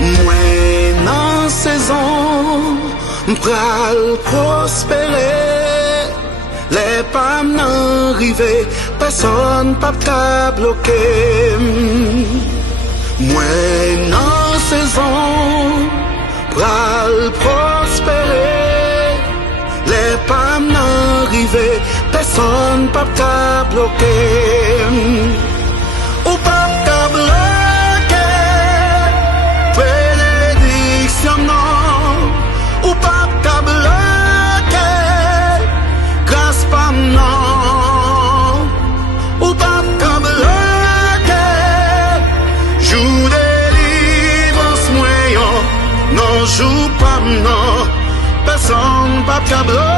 Moi nan saison pral prospérer. Les pam nan rive, personne pa ka bloquer. Moi nan saison pral prospérer. Les pam nan rive, personne pa ka bloquer. Ou pa ka bloquer prédiction non. Ou pa ka bloquer grâce pam non. Ou pa ka bloquer jour délivrance moyen. Non jour pam non. Personne pa ka bloquer.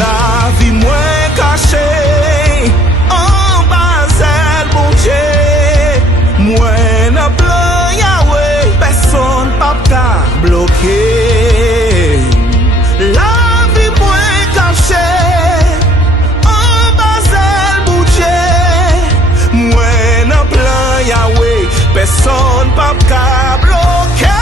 La vie moins cachée en bas elle bon Dieu. Moins na plan Yahweh, personne pas ka bloquer. La vie moins cachée en bas elle bon Dieu. Moins na plan Yahweh, personne pas ka bloquer.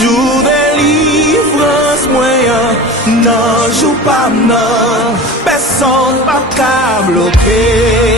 Jour délivrance moyen, non joue pas non, personne pas qu'à bloquer.